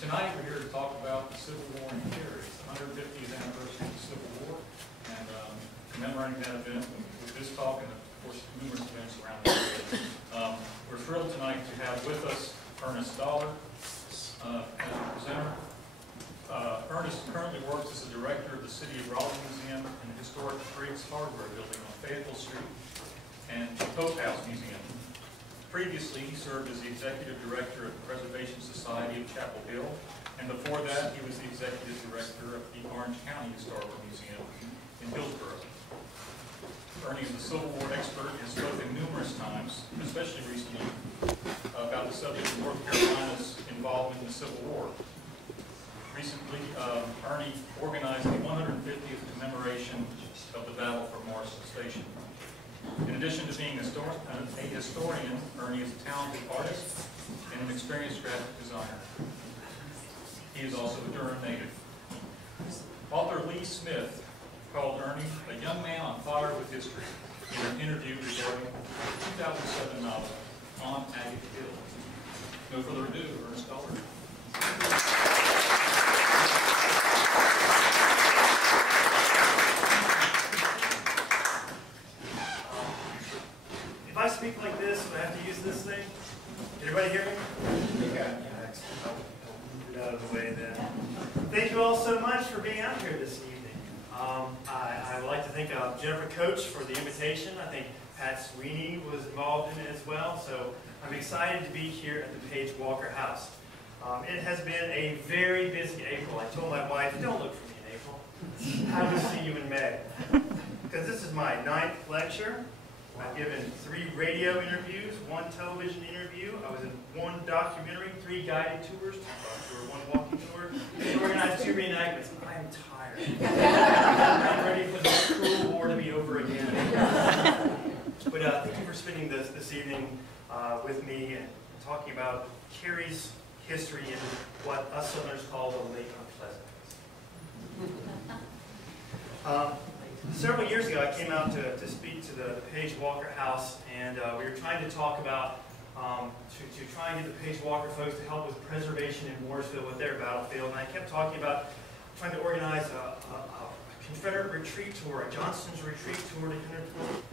Tonight we're here to talk about the Civil War in Cary. It's the 150th anniversary of the Civil War, and commemorating that event with this talk and, of course, numerous events around the area. We're thrilled tonight to have with us Earnest Dollar as a presenter. Ernest currently works as the director of the City of Raleigh Museum and the historic Briggs Hardware Building on Fayetteville Street and the Pope House Museum. Previously, he served as the executive director of the Preservation Society of Chapel Hill, and before that, he was the executive director of the Orange County Historical Museum in Hillsborough. Ernie is a Civil War expert and has spoken numerous times, especially recently, about the subject of North Carolina's involvement in the Civil War. Recently, Ernie organized the 150th commemoration of the Battle for Morrison Station. In addition to being a historian, Ernie is a talented artist and an experienced graphic designer. He is also a Durham native. Author Lee Smith called Ernie a young man on fire with history in an interview regarding the 2007 novel, On Agate Hill. No further ado, Earnest Dollar. If I speak like this, do I have to use this thing? Can everybody hear me? Yeah. Get out of the way then. Thank you all so much for being out here this evening. I would like to thank Jennifer Coach for the invitation. I think Pat Sweeney was involved in it as well. So I'm excited to be here at the Page Walker House. It has been a very busy April. I told my wife, don't look for me in April. I will see you in May. Because this is my 9th lecture. I've given 3 radio interviews, 1 television interview. I was in 1 documentary, 3 guided tours, 2 bus tour, 1 walking tour. We organized 2 reenactments. I am tired. I'm ready for this cruel war to be over again. But thank you for spending this evening with me and talking about Cary's history and what us Southerners call the late unpleasant. Several years ago, I came out to speak to the Page Walker House, and we were trying to talk about, to try and get the Page Walker folks to help with preservation in Mooresville with their battlefield. And I kept talking about trying to organize a Confederate retreat tour, a Johnston's retreat tour to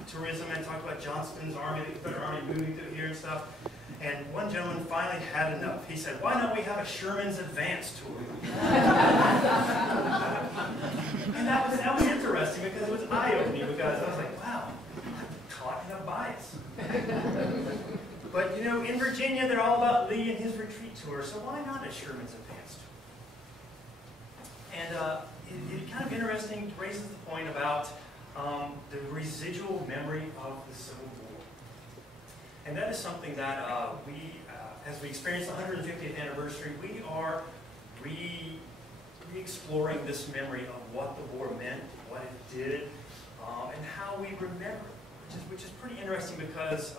tourism, and talk about Johnston's army, the Confederate army moving through here and stuff. And one gentleman finally had enough. He said, why don't we have a Sherman's advance tour? And that was interesting because it was eye-opening, because I was like, wow, I'm caught in a bias. But you know, in Virginia, they're all about Lee and his retreat tour, so why not a Sherman's advance tour? And it's kind of interesting, raises the point about the residual memory of the Civil War. And that is something that as we experience the 150th anniversary, we are re-exploring this memory of what the war meant, what it did, and how we remember it, which is pretty interesting because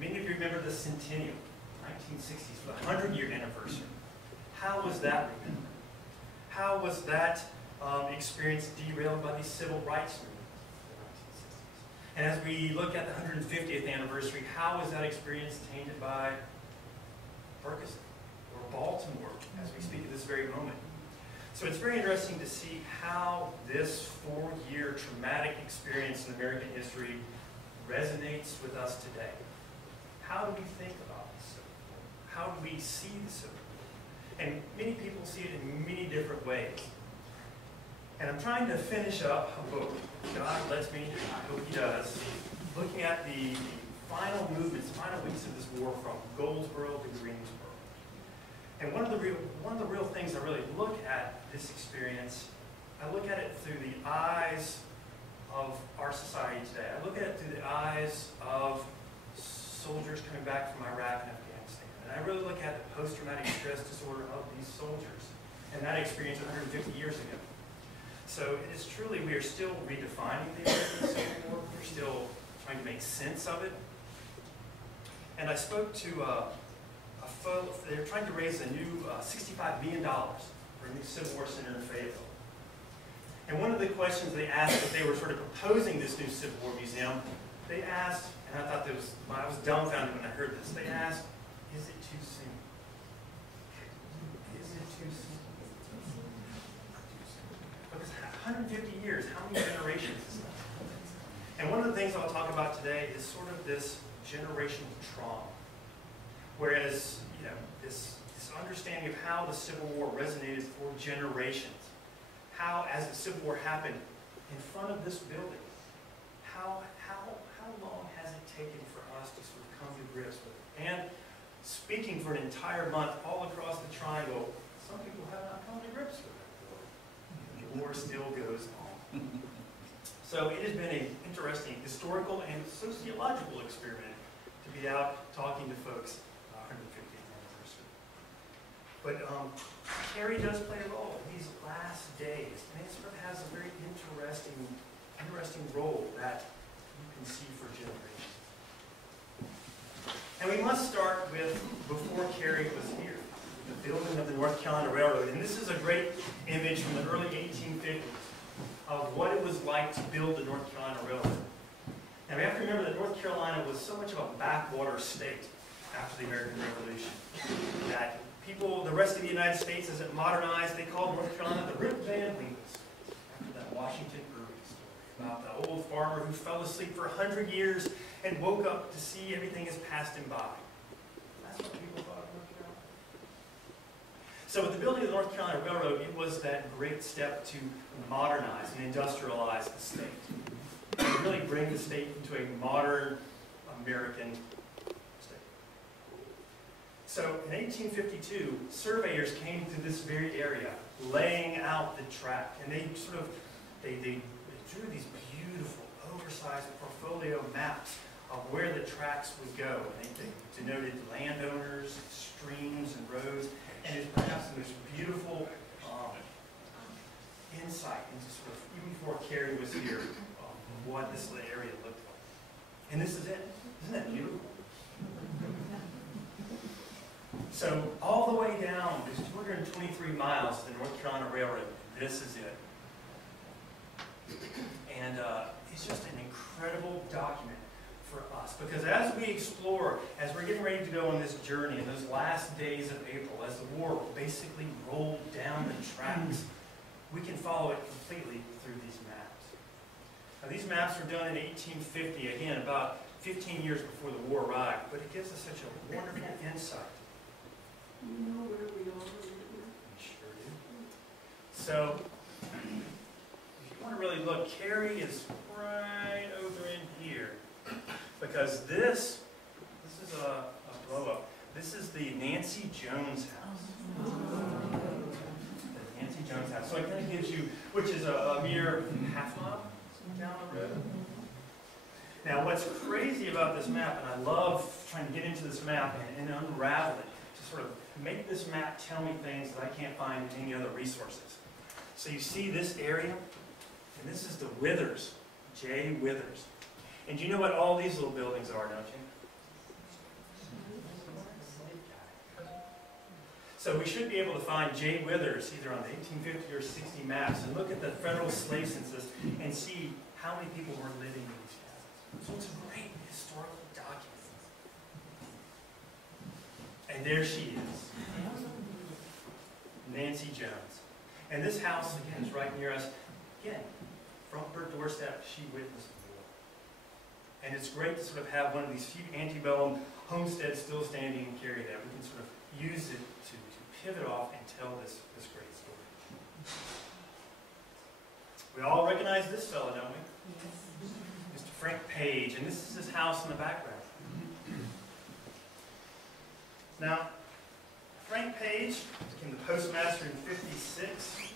many of you remember the centennial, 1960s, the 100-year anniversary. How was that remembered? How was that experience derailed by the civil rights movement? And as we look at the 150th anniversary, how is that experience tainted by Ferguson or Baltimore as we speak at this very moment? So it's very interesting to see how this 4-year traumatic experience in American history resonates with us today. How do we think about the Civil War? How do we see the Civil War? And many people see it in many different ways. And I'm trying to finish up a book. God lets me, I hope He does, looking at the final movements, final weeks of this war from Goldsboro to Greensboro. And one of the real things I really look at this experience, I look at it through the eyes of our society today. I look at it through the eyes of soldiers coming back from Iraq and Afghanistan. And I really look at the post-traumatic stress disorder of these soldiers and that experience 150 years ago. So it is truly, we are still redefining the American Civil War. We're still trying to make sense of it. And I spoke to they're trying to raise a new $65 million for a new Civil War Center in Fayetteville. And one of the questions they asked if they were sort of proposing this new Civil War Museum, they asked, and I thought that was, I was dumbfounded when I heard this, they asked, is it too soon? Is it 150 years, how many generations is that? And one of the things I'll talk about today is sort of this generational trauma. Whereas, this understanding of how the Civil War resonated for generations. How, as the Civil War happened in front of this building, how long has it taken for us to sort of come to grips with it? And speaking for an entire month all across the triangle, some people have not come to grips with it. The war still goes on. So it has been an interesting historical and sociological experiment to be out talking to folks 150th anniversary. But Cary does play a role in these last days, and it sort of has a very interesting role that you can see for generations. And we must start with before Cary was here, the building of the North Carolina Railroad. And this is a great image from the early 1850s of what it was like to build the North Carolina Railroad. Now we have to remember that North Carolina was so much of a backwater state after the American Revolution that people, the rest of the United States, as it modernized, they called North Carolina the Rip Van Winkles, after that Washington Irving story about the old farmer who fell asleep for 100 years and woke up to see everything has passed him by. That's what people thought of North Carolina. So with the building of the North Carolina Railroad, it was that great step to modernize and industrialize the state. And really bring the state into a modern American state. So in 1852, surveyors came to this very area, laying out the track. And they they drew these beautiful, oversized portfolio maps of where the tracks would go. And they denoted landowners, streams, and roads. And it's perhaps the most beautiful insight into sort of, even before Cary was here, what this area looked like. And this is it. Isn't that beautiful? So all the way down, there's 223 miles to the North Carolina Railroad. This is it. And it's just an incredible document for us. Because as we explore, as we're getting ready to go on this journey in those last days of April, as the war basically rolled down the tracks, we can follow it completely through these maps. Now, these maps were done in 1850, again, about 15 years before the war arrived, but it gives us such a wonderful insight. You know where we are? We sure do. So, if you want to really look, Cary is right over in here, because this is a blow-up. This is the Nancy Jones house. The Nancy Jones house. So it kind of gives you, which is a mere half mile down the road. Now, what's crazy about this map, and I love trying to get into this map and unravel it, to sort of make this map tell me things that I can't find in any other resources. So you see this area, and this is the Withers, J. Withers. And you know what all these little buildings are, don't you? So we should be able to find J. Withers either on the 1850 or 60 maps and look at the federal slave census and see how many people were living in these cabins. So it's a great historical document. And there she is, Nancy Jones. And this house, again, is right near us. Again, from her doorstep, she witnessed the war. And it's great to sort of have one of these few antebellum homesteads still standing in Cary that we can sort of use it to pivot off and tell this great story. We all recognize this fellow, don't we? Mr. Frank Page, and this is his house in the background. Now, Frank Page became the postmaster in '56.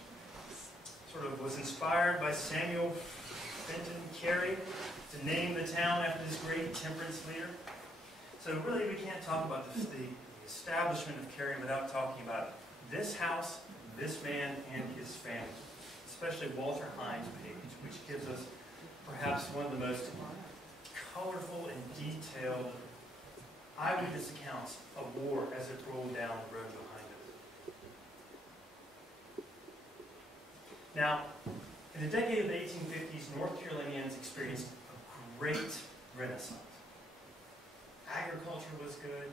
Sort of was inspired by Samuel Fenton Cary to name the town after this great temperance leader. So really, we can't talk about the establishment of Cary without talking about this house, this man, and his family, especially Walter Hines Page, which gives us perhaps one of the most colorful and detailed eyewitness accounts of war as it rolled down the road behind us. Now, in the decade of the 1850s, North Carolinians experienced a great renaissance. Agriculture was good.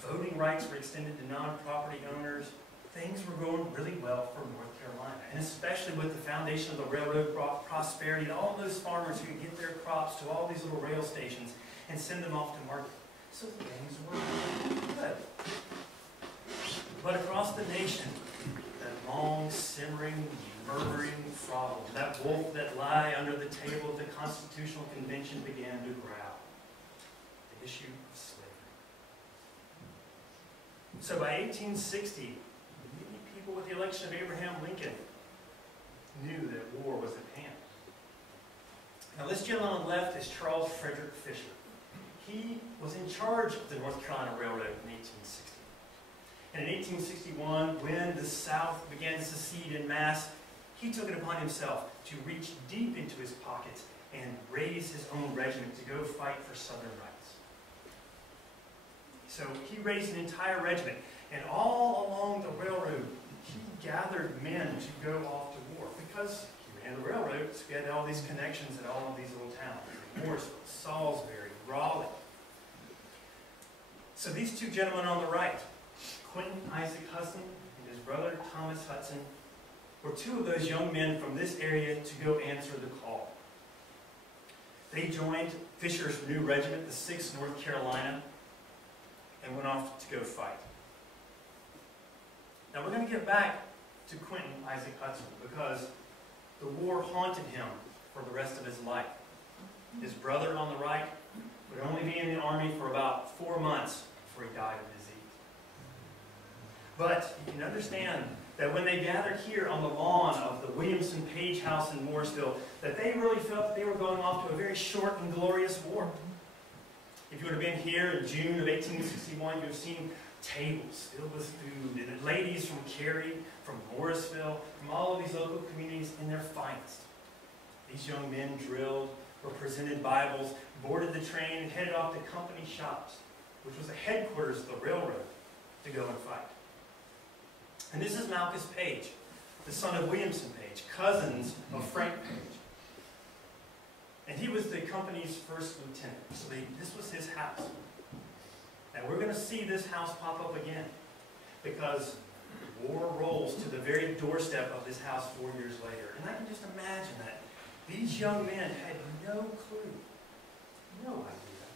Voting rights were extended to non-property owners. Things were going really well for North Carolina, and especially with the foundation of the railroad brought prosperity, and all those farmers who could get their crops to all these little rail stations and send them off to market. So things were good. But across the nation, that long, simmering, murdering problem, that wolf that lay under the table of the Constitutional Convention began to growl. The issue of slavery. So by 1860, many people with the election of Abraham Lincoln knew that war was at hand. Now this gentleman on the left is Charles Frederick Fisher. He was in charge of the North Carolina Railroad in 1860. And in 1861, when the South began to secede en masse, he took it upon himself to reach deep into his pockets and raise his own regiment to go fight for Southern rights. So he raised an entire regiment, and all along the railroad, he gathered men to go off to war because he ran the railroad, so he had all these connections at all of these little towns: Morrisville, Salisbury, Raleigh. So these two gentlemen on the right, Quentin Isaac Hudson and his brother Thomas Hudson, were two of those young men from this area to go answer the call. They joined Fisher's new regiment, the 6th North Carolina, and went off to go fight. Now we're going to get back to Quentin Isaac Hudson because the war haunted him for the rest of his life. His brother on the right would only be in the Army for about 4 months before he died of disease. But you can understand that when they gathered here on the lawn of the Williamson Page House in Morrisville, that they really felt that they were going off to a very short and glorious war. If you would have been here in June of 1861, you would have seen tables filled with food, and ladies from Cary, from Morrisville, from all of these local communities in their finest. These young men drilled, were presented Bibles, boarded the train, and headed off to company shops, which was the headquarters of the railroad, to go and fight. And this is Malchus Page, the son of Williamson Page, cousins of Frank Page. And he was the company's first lieutenant. So this was his house. And we're going to see this house pop up again, because war rolls to the very doorstep of this house 4 years later. And I can just imagine that these young men had no clue, no idea,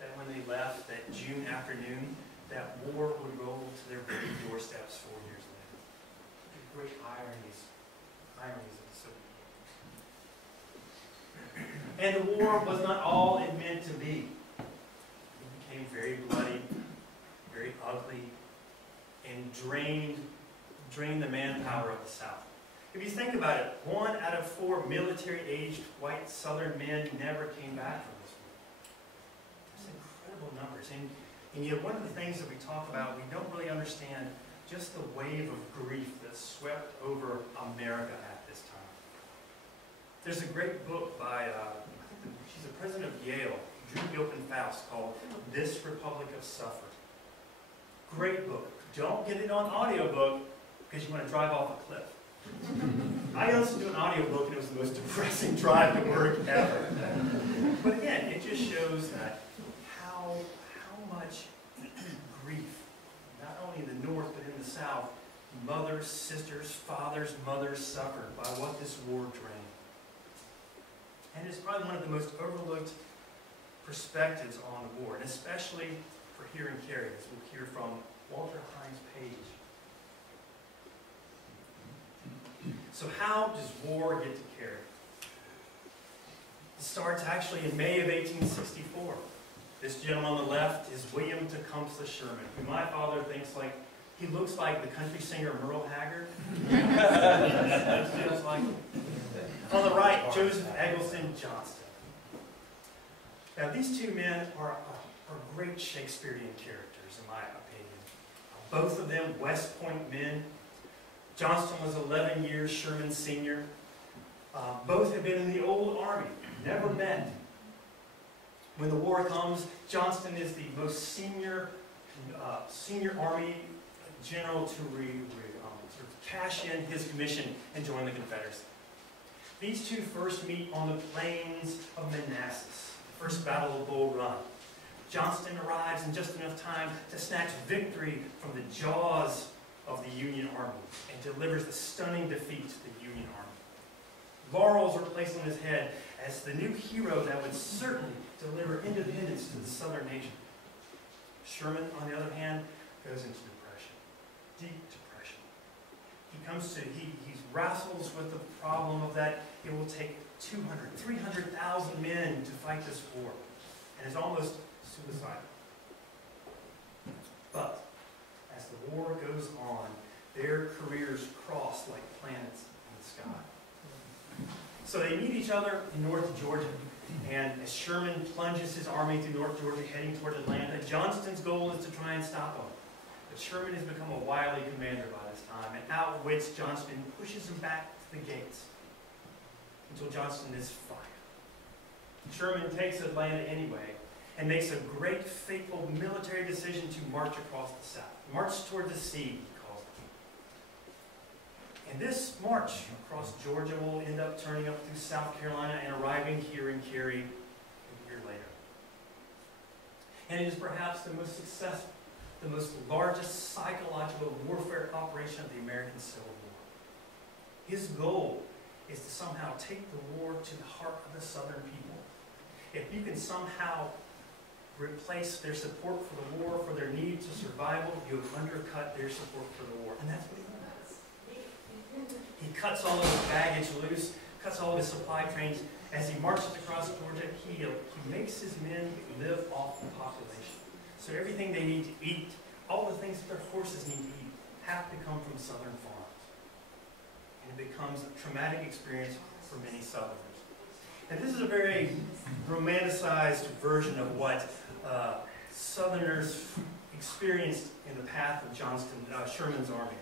that when they left that June afternoon, that war would roll to their very doorsteps 4 years later. The great ironies of the Civil War. And the war was not all it meant to be. It became very bloody, very ugly, and drained the manpower of the South. If you think about it, 1 out of 4 military-aged white Southern men never came back from this war. That's incredible numbers. And yet one of the things that we talk about, we don't really understand just the wave of grief that swept over America at this time. There's a great book by, she's the president of Yale, Drew Gilpin Faust, called This Republic of Suffering. Great book. Don't get it on audiobook because you want to drive off a cliff. I listened to an audiobook and it was the most depressing drive to work ever. But again, it just shows that how much grief, not only in the North but in the South, mothers, sisters, fathers, mothers suffered by what this war drained. And it's probably one of the most overlooked perspectives on the war, and especially for here in Cary, as we'll hear from Walter Hines Page. So how does war get to Cary? It starts actually in May of 1864. This gentleman on the left is William Tecumseh Sherman, who my father thinks he looks like the country singer Merle Haggard. Just like him. On the right, Joseph Eggleston Johnston. Now these two men are great Shakespearean characters, in my opinion. Both of them West Point men. Johnston was 11 years Sherman's senior. Both had been in the old army, never met. When the war comes, Johnston is the most senior army general to sort of cash in his commission and join the Confederacy. These two first meet on the plains of Manassas, the first Battle of Bull Run. Johnston arrives in just enough time to snatch victory from the jaws of the Union Army. army and delivers a stunning defeat to the Union Army. Laurels are placed on his head as the new hero that would certainly deliver independence to the Southern nation. Sherman, on the other hand, goes into depression, deep depression. He wrestles with the problem of that it will take 200,000, 300,000 men to fight this war, and is almost suicidal. But as the war goes on, their careers cross like planets in the sky. So they meet each other in North Georgia, and as Sherman plunges his army through North Georgia heading toward Atlanta, Johnston's goal is to try and stop him. But Sherman has become a wily commander by this time and outwits Johnston and pushes him back to the gates until Johnston is fired. Sherman takes Atlanta anyway and makes a great, fateful military decision to march across the South. March toward the sea, he calls it. And this march across Georgia will end up turning up through South Carolina and arriving here in Cary a year later. And it is perhaps the most successful, the most largest psychological warfare operation of the American Civil War. His goal is to somehow take the war to the heart of the Southern people. If you can somehow replace their support for the war, for their need to survival, you have undercut their support for the war. And that's what he does. He cuts all of his baggage loose, cuts all of his supply trains. As he marches across Georgia, he makes his men live off the population. So everything they need to eat, all the things that their horses need to eat, have to come from Southern farms. And it becomes a traumatic experience for many Southerners. And this is a very romanticized version of what Southerners experienced in the path of Sherman's army.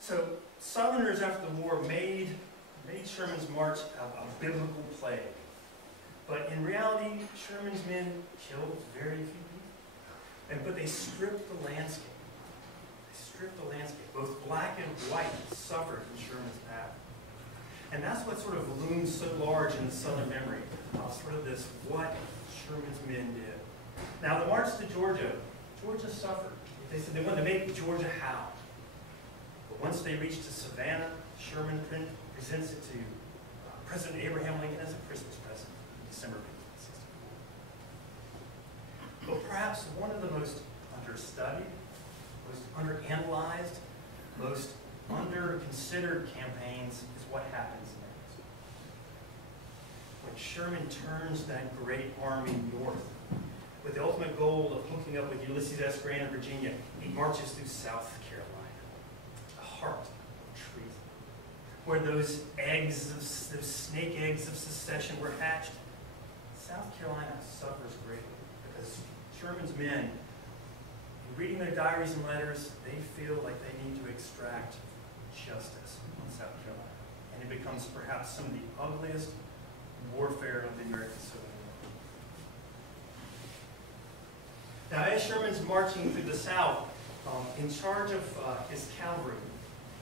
So Southerners after the war made Sherman's march a biblical plague. But in reality, Sherman's men killed very few people. But they stripped the landscape. They stripped the landscape. Both black and white suffered in Sherman's path. And that's what sort of looms so large in the Southern memory, sort of this what Sherman's men did. Now, the march to Georgia suffered. They said they wanted to make Georgia howl. But once they reached to Savannah, Sherman presents it to President Abraham Lincoln as a Christmas present in December of 1864. But perhaps one of the most understudied, most underanalyzed, most under-considered campaigns is what happens next. When Sherman turns that great army north with the ultimate goal of hooking up with Ulysses S. Grant in Virginia, he marches through South Carolina, the heart of treason, where those snake eggs of secession were hatched. South Carolina suffers greatly because Sherman's men, in reading their diaries and letters, they feel like they need to extract justice in South Carolina. And it becomes perhaps some of the ugliest warfare of the American Civil War. Now, as Sherman's marching through the South, in charge of his cavalry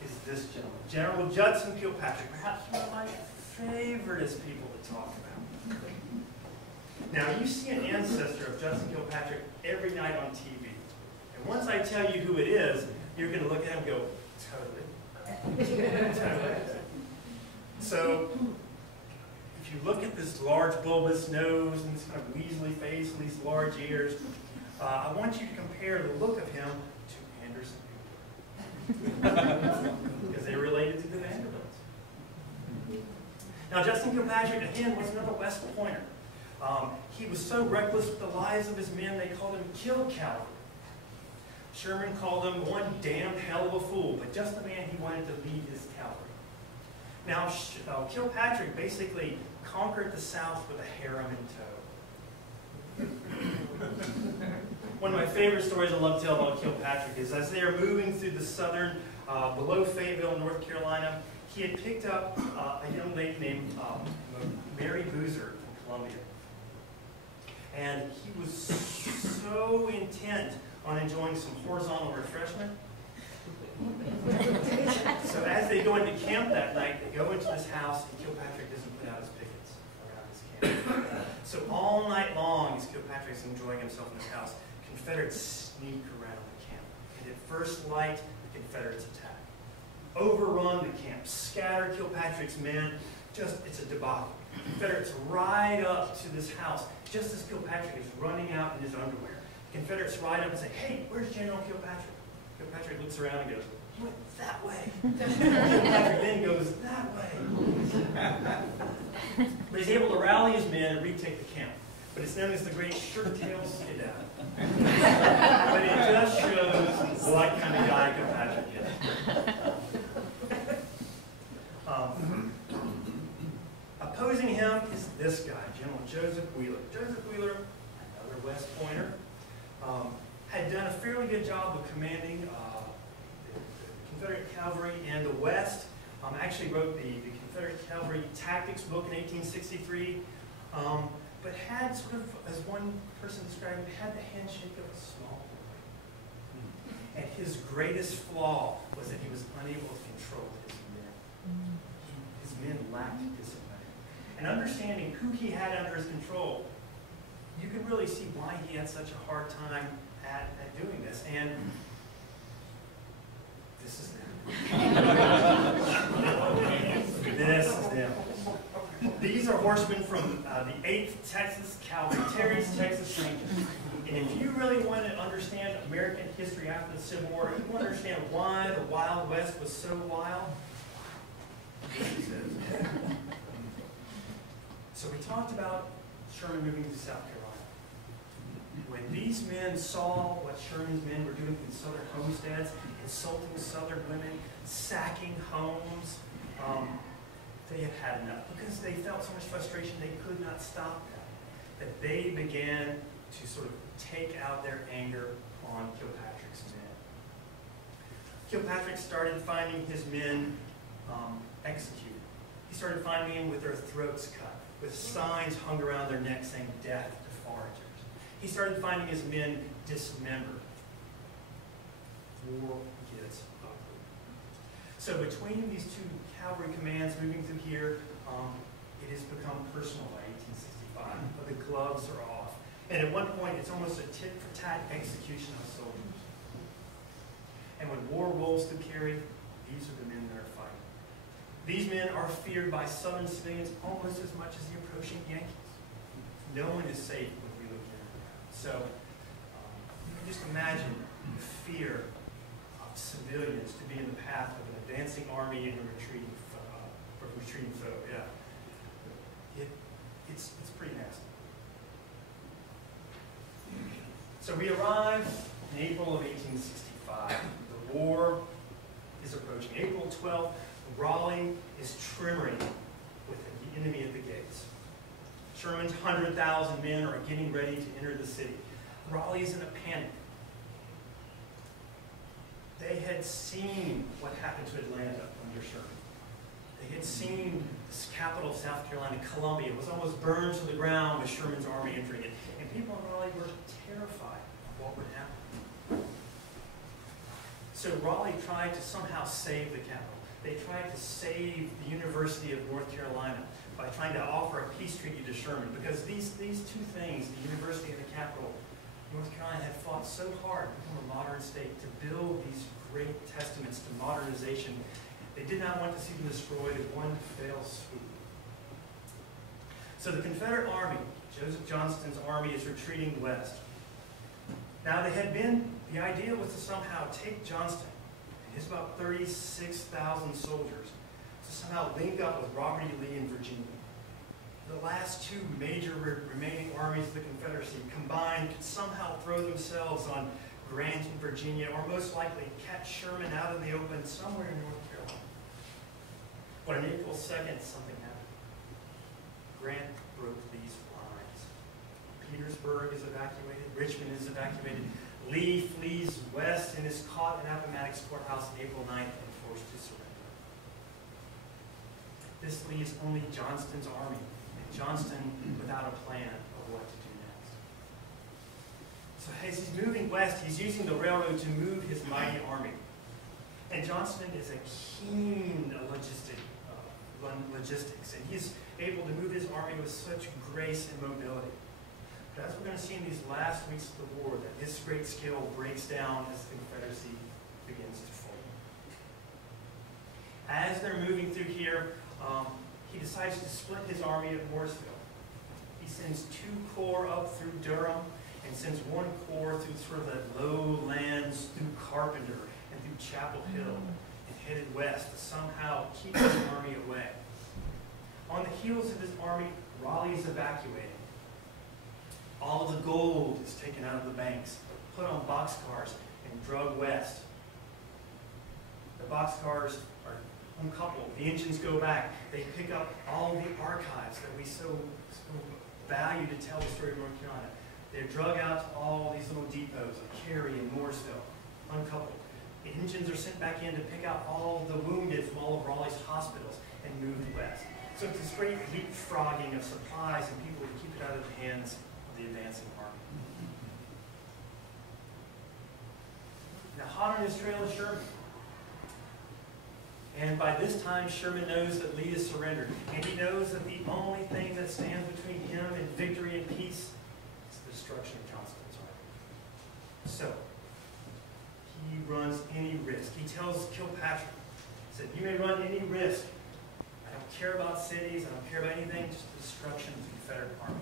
is this gentleman, General Judson Kilpatrick, perhaps one of my favoriteest people to talk about. Now, you see an ancestor of Judson Kilpatrick every night on TV. And once I tell you who it is, you're going to look at him and go, totally. So, if you look at this large bulbous nose and this kind of weaselly face and these large ears, I want you to compare the look of him to Anderson Cooper. Because they're related to the Vanderbilts. Now, Judson Kilpatrick, again, was another West Pointer. He was so reckless with the lives of his men, they called him Kill Cavalry. Sherman called him one damned hell of a fool, but just the man he wanted to lead his cavalry. Now, Kilpatrick basically conquered the South with a harem in tow. One of my favorite stories I love to tell about Kilpatrick is as they are moving through the southern, below Fayetteville, North Carolina, he had picked up a young lady named Mary Boozer from Columbia. And he was so intent on enjoying some horizontal refreshment. So as they go into camp that night, they go into this house, and Kilpatrick doesn't put out his pickets around his camp. So all night long, as Kilpatrick's enjoying himself in his house, Confederates sneak around the camp. And hit first light, the Confederates attack. Overrun the camp, scatter Kilpatrick's men, it's a debacle. The Confederates ride up to this house just as Kilpatrick is running out in his underwear. The Confederates ride up and say, "Hey, where's General Kilpatrick?" Kilpatrick looks around and goes, "He went that way." Kilpatrick then goes, "That way." But he's able to rally his men and retake the camp. But it's known as the Great Shirt-Tail Skedaddle. But it just shows what kind of guy Kilpatrick is. Opposing him is this guy, General Joseph Wheeler. Joseph Wheeler, another West Pointer, had done a fairly good job of commanding the Confederate cavalry in the West. Actually wrote the Confederate Cavalry Tactics book in 1863, but had sort of, as one person described it, had the handshake of a small boy. And his greatest flaw was that he was unable to control his men. His men lacked discipline. And understanding who he had under his control, you can really see why he had such a hard time at doing this. And this is them. This is them. These are horsemen from the 8th Texas Cavalry, Terry's Texas Rangers. And if you really want to understand American history after the Civil War, if you want to understand why the Wild West was so wild, so we talked about Sherman moving to South Carolina. When these men saw what Sherman's men were doing in southern homesteads, insulting southern women, sacking homes, they had had enough because they felt so much frustration they could not stop that they began to sort of take out their anger on Kilpatrick's men. Kilpatrick started finding his men executed. He started finding them with their throats cut, with signs hung around their necks saying "Death to Foragers." He started finding his men dismembered. War gets ugly. So between these two cavalry commands moving through here, it has become personal by 1865. But the gloves are off. And at one point, it's almost a tit-for-tat execution of soldiers. And when war rolls through Cary, these are the men that are fighting. These men are feared by Southern civilians almost as much as the approaching Yankees. No one is safe when we look in. So you can just imagine the fear of civilians to be in the path of an advancing army and a retreating foe. Yeah, it's pretty nasty. So we arrive in April of 1865. The war is approaching. April 12th, Raleigh is trembling with the enemy at the gates. Sherman's 100,000 men are getting ready to enter the city. Raleigh is in a panic. They had seen what happened to Atlanta under Sherman. They had seen the capital of South Carolina, Columbia, was almost burned to the ground with Sherman's army entering it. And people in Raleigh were terrified of what would happen. So Raleigh tried to somehow save the capital. They tried to save the University of North Carolina by trying to offer a peace treaty to Sherman, because these two things, the university and the capital, North Carolina had fought so hard to become a modern state, to build these great testaments to modernization. They did not want to see them destroyed in one fell swoop. So the Confederate Army, Joseph Johnston's army, is retreating west. Now the idea was to somehow take Johnston and his about 36,000 soldiers to somehow link up with Robert E. Lee in Virginia. The last two major remaining armies of the Confederacy combined could somehow throw themselves on Grant in Virginia, or most likely catch Sherman out in the open somewhere in North Carolina. But on April 2nd, something happened. Grant broke these lines. Petersburg is evacuated. Richmond is evacuated. Lee flees west and is caught in Appomattox Courthouse on April 9th and forced to surrender. This leaves only Johnston's army, and Johnston without a plan of what to do next. So as he's moving west, he's using the railroad to move his mighty army. And Johnston is a keen logistics, and he's able to move his army with such grace and mobility. But as we're going to see in these last weeks of the war, that this great skill breaks down as the Confederacy begins to fold. As they're moving through here, he decides to split his army at Morrisville. He sends 2 corps up through Durham and sends 1 corps through sort of the lowlands, through Carpenter and through Chapel Hill, and headed west to somehow keep his army away. On the heels of his army, Raleigh is evacuated. All of the gold is taken out of the banks, put on boxcars, and drugged west. The boxcars are uncoupled. The engines go back. They pick up all the archives that we so value to tell the story of North Carolina. They're drug out to all these little depots like Cary and Morrisville, uncoupled. The engines are sent back in to pick out all the wounded from all of Raleigh's hospitals and moved west. So it's this great leapfrogging of supplies and people to keep it out of the hands of the advancing army. Now, hot on his trail is Sherman. And by this time, Sherman knows that Lee has surrendered. And he knows that the only thing that stands between him and victory and peace is the destruction of Johnston's army. So, he runs any risk. He tells Kilpatrick, he said, "You may run any risk. I don't care about cities. I don't care about anything, just the destruction of the Confederate army."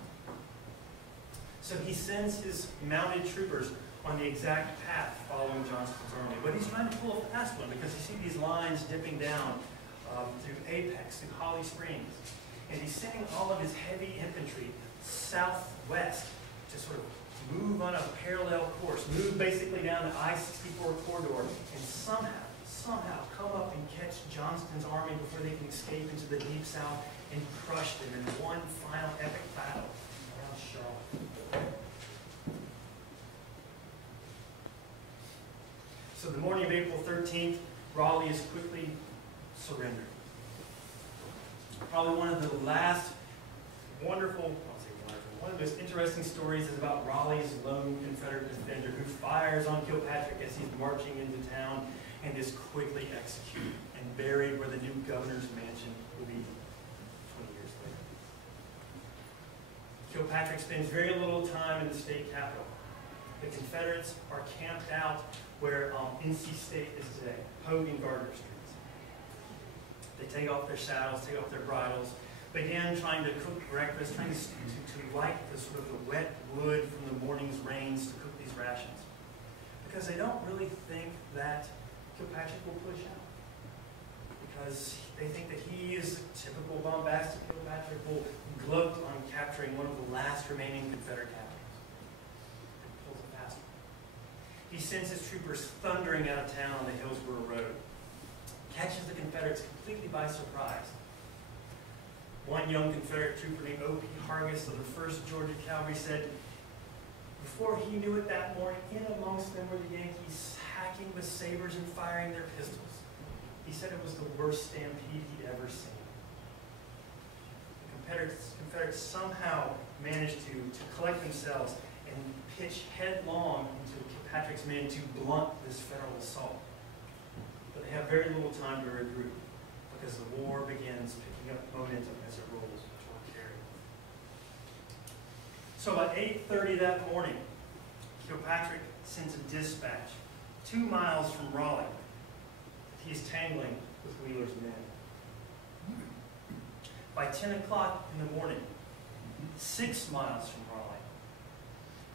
So he sends his mounted troopers on the exact path following Johnston's army. But he's trying to pull a fast one because you see these lines dipping down through Apex, through Holly Springs. And he's sending all of his heavy infantry southwest to sort of move on a parallel course, move basically down the I-64 corridor, and somehow come up and catch Johnston's army before they can escape into the deep south and crush them in one final epic battle around Charlotte. So the morning of April 13th, Raleigh is quickly surrendered. Probably one of the last one of the most interesting stories is about Raleigh's lone Confederate defender who fires on Kilpatrick as he's marching into town and is quickly executed and buried where the new governor's mansion will be 20 years later. Kilpatrick spends very little time in the state capitol. The Confederates are camped out where NC State is today, Pogue and Gardner Streets. They take off their saddles, take off their bridles, begin trying to cook breakfast, trying to light the sort of the wet wood from the morning's rains to cook these rations. Because they don't really think that Kilpatrick will push out. Because they think that he is a typical bombastic Kilpatrick will gloat on capturing one of the last remaining Confederate capitals. And pulls a fast one. He sends his troopers thundering out of town on the Hillsborough Road. Catches the Confederates completely by surprise. One young Confederate trooper named O.P. Hargis of the 1st Georgia Cavalry said, before he knew it that morning, in amongst them were the Yankees hacking with sabers and firing their pistols. He said it was the worst stampede he'd ever seen. The Confederates somehow managed to collect themselves and pitch headlong into Kilpatrick's men to blunt this federal assault. But they have very little time to regroup because the war begins picking up momentum as it rolls toward Cary. So about 8:30 that morning, Kilpatrick sends a dispatch 2 miles from Raleigh that he's tangling with Wheeler's men. By 10 o'clock in the morning, 6 miles from Raleigh,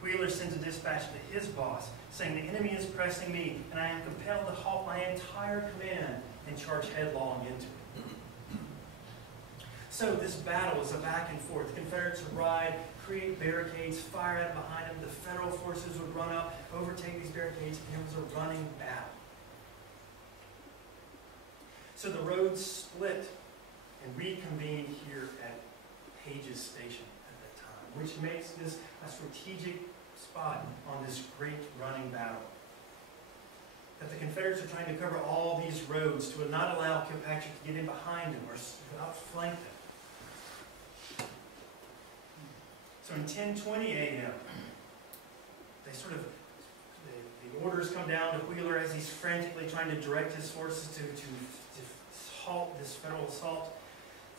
Wheeler sends a dispatch to his boss saying the enemy is pressing me and I am compelled to halt my entire command and charge headlong into it. So this battle is a back and forth. The Confederates would ride, create barricades, fire at behind them. The Federal forces would run up, overtake these barricades, and it was a running battle. So the roads split and reconvened here at Page's Station at that time, which makes this a strategic spot on this great running battle. That the Confederates are trying to cover all these roads to not allow Kilpatrick to get in behind them or outflank them. So in 10:20 a.m., the orders come down to Wheeler as he's frantically trying to direct his forces to halt this federal assault,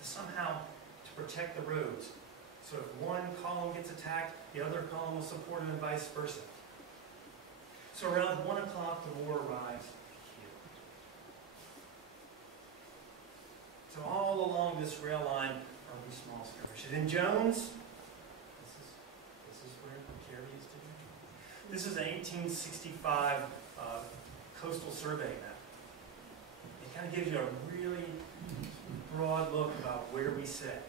to somehow to protect the roads. So if one column gets attacked, the other column will support them and vice versa. So around 1 o'clock, the war arrives here. So all along this rail line are these small skirmishes. In Jones, this is where Cary is today. This is an 1865 coastal survey map. It kind of gives you a really broad look about where we sit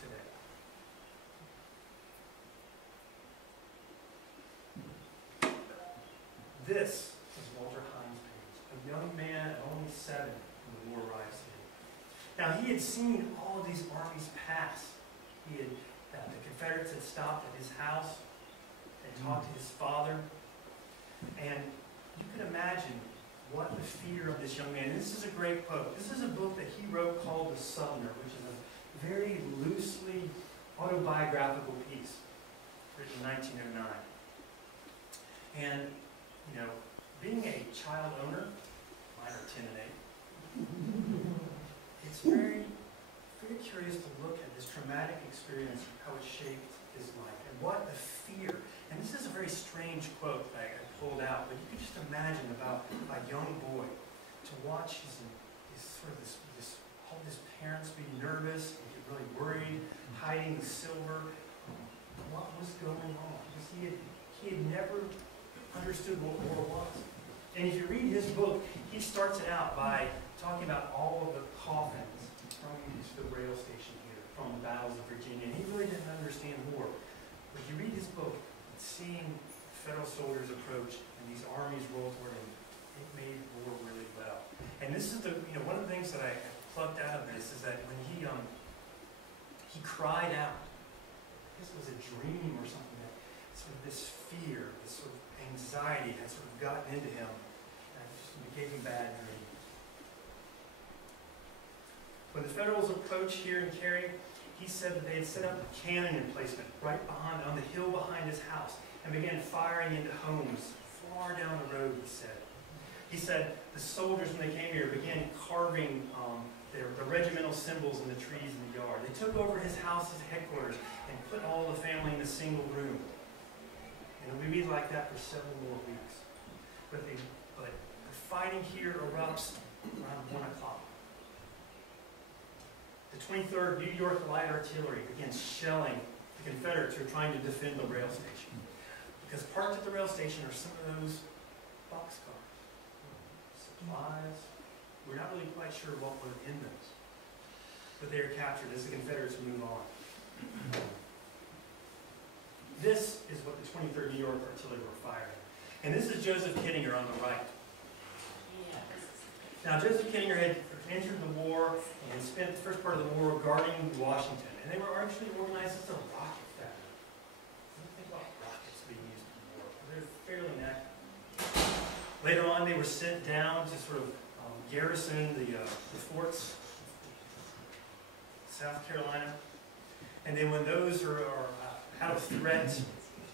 today. This is Walter Hines Page, a young man at only 7 when the war arrives here. Now, he had seen all of these armies pass. He had, the Confederates had stopped at his house and talked to his father. And you can imagine what the fear of this young man. And this is a great quote. This is a book that he wrote called The Southerner, which is a very loosely autobiographical piece written in 1909. And, you know, being a child owner, mine are 10 and 8, it's very, very curious to look at this traumatic experience, how it shaped his life, and what the fear. And this is a very strange quote that I pulled out, but you can just imagine about a young boy to watch all his parents be nervous and get really worried, hiding the silver. What was going on? Because he had never understood what war was. And if you read his book, he starts it out by talking about all of the coffins from the rail station here, from the battles of Virginia. And he really didn't understand war. But if you read his book, seeing Federal soldiers approach and these armies roll toward him, it made war really well. And this is one of the things that I plucked out of this is that when he cried out, this was a dream or something, that sort of this fear, this sort of anxiety had sort of gotten into him, and it gave him bad dreams. When the Federals approached here in Cary, he said that they had set up a cannon emplacement right on the hill behind his house and began firing into homes far down the road, he said. He said the soldiers, when they came here, began carving the regimental symbols in the trees in the yard. They took over his house as headquarters and put all the family in a single room. And it would be like that for several more weeks. But the fighting here erupts around 1 o'clock. The 23rd New York Light Artillery begins shelling the Confederates who are trying to defend the rail station. Because parked at the rail station are some of those boxcars, supplies. We're not really quite sure what was in those. But they are captured as the Confederates move on. This is what the 23rd New York Artillery were firing. And this is Joseph Kittinger on the right. Now, Joseph Kittinger had entered the war and spent the first part of the war guarding Washington. And they were actually organized as a rocket factory. What do you think about rockets being used in the war? They're fairly inaccurate. Later on, they were sent down to sort of garrison the forts, South Carolina. And then when those are out of threat,